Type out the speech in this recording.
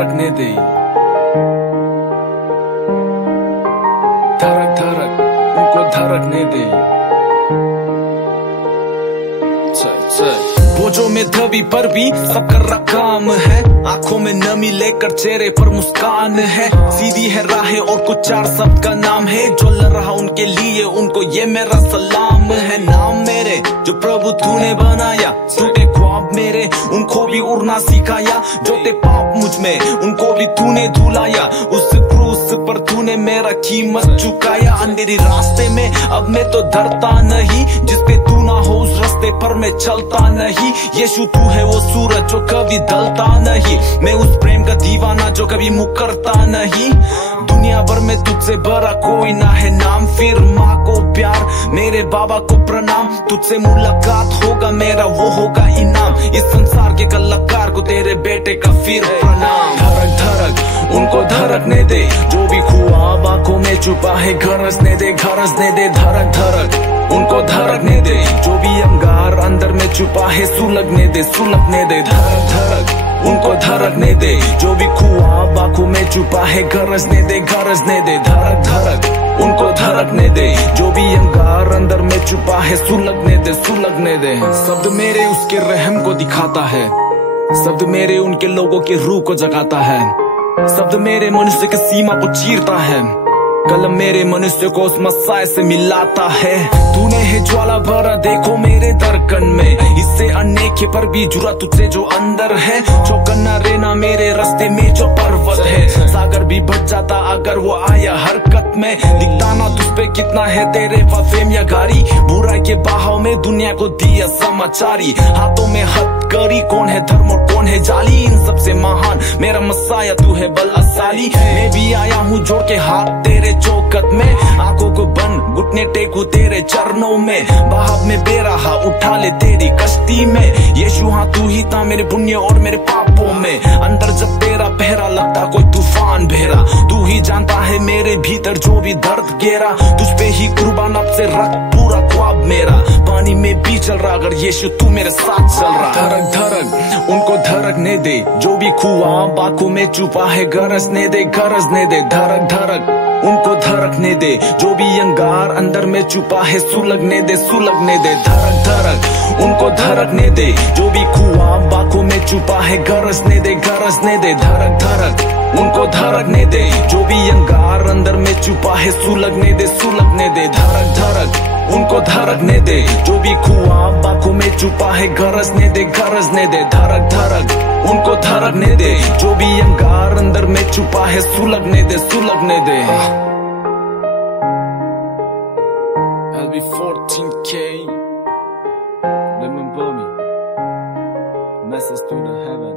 धड़कने दे, धड़क धड़क उनको धड़कने दे। बोझों में दबी पर भी सब कर रहा काम है, आंखों में नमी लेकर चेहरे पर मुस्कान है। सीधी है राहें और कुछ चार शब्द का नाम है, जो लड़ रहा उनके लिए उनको ये मेरा सलाम है। नाम मेरे जो प्रभु तूने बनाया, टूटे ख्वाब मेरे उनको भी उड़ना सिखाया। जो ते पाप मुझ में उनको भी तूने धुलाया, उस क्रूस पर तूने मेरा कीमत चुकाया। अंधेरी रास्ते में अब मैं तो डरता नहीं, जिसपे तू ना हो उस रास्ते पर मैं चलता नहीं। यीशु तू है वो सूरज जो कभी ढलता नहीं, मैं उस प्रेम का दीवाना जो कभी मुकरता नहीं। दुनिया भर में तुझसे बड़ा कोई ना है नाम, फिर माँ को प्यार मेरे बाबा को प्रणाम। तुझसे मुलाकात होगा मेरा वो होगा इनाम, इस संसार के कलाकार को तेरे बेटे का फिर प्रणाम। धड़क धड़क उनको धड़कने दे, जो भी ख्वाब आंखों में छुपा है गरजने दे, गरजने दे। धड़क धड़क उनको धड़कने दे, जो भी अंगार अंदर में छुपा है सुलगने दे, सुलगने दे। धड़क धड़क उनको धड़कने दे, जो भी ख्वाब आंखों में छुपा है गरजने दे, गरजने दे। धड़क धड़क उनको धड़कने दे, जो भी अंगार अंदर में छुपा है सुलगने दे, सुलगने दे। शब्द मेरे उसके रहम को दिखाता है, शब्द मेरे उनके लोगों की रूह को जगाता है। शब्द मेरे मनुष्य की सीमा को चीरता है, कलम मेरे मनुष्य को उस मसाए से मिलाता है। तूने है ज्वाला भरा देखो मेरे दरकन में, इससे अनेक पर भी जुरा तुझसे जो अंदर है। चौकन्ना रहना मेरे रास्ते में जो पर्वत है, सागर भी बढ़ जाता अगर वो आया हरकत में। दिखता ना तुझ पे कितना है तेरे फेम या गाड़ी, बुराई के बहाव में दुनिया को दिया समाचारी। हाथों में हथकड़ी, कौन है धर्म और कौन है जाली, इन सबसे महान मेरा मसाया तू है बलशाली। मैं भी आया हूँ जोड़ के हाथ तेरे चौकत में, आंखों को बंद घुटने टेकू तेरे चरणों में। बहाव में बेराहा उठा ले तेरी कश्ती में, यीशु हाँ तू ही था मेरे पुण्य और मेरे पापों में। अंदर जब तेरा पहरा लगता कोई तूफान बहरा, तू ही जानता है मेरे भीतर जो भी दर्द गेरा। तुझ पे ही कुर्बान अब से रख पूरा ख्वाब मेरा, पानी में भी चल रहा अगर यीशु तू मेरे साथ चल रहा। धड़क धड़क उनको धड़कने दे, जो भी ख्वाब आंखों में छुपा है गरजने दे, गरजने दे। धड़क धड़क उनको धड़कने दे, जो भी अंगार अंदर में छुपा है सुलगने दे, सुलगने दे। धड़क धड़क उनको धड़कने दे, जो भी ख्वाब आंखों में छुपा है गरजने दे, गरजने दे। धड़क धड़क उनको धड़कने दे, जो भी अंगार अंदर में छुपा है सुलगने दे, सुलगने दे। धड़क धड़क उनको धड़कने दे, जो भी ख्वाब आंखों में छुपा है गरजने दे, गरजने दे। धड़क धड़क उनको धड़कने दे, जो भी अंगार अंदर में छुपा है सुलगने दे, सुलगने दे। LB 14K, remember me, message to the heaven.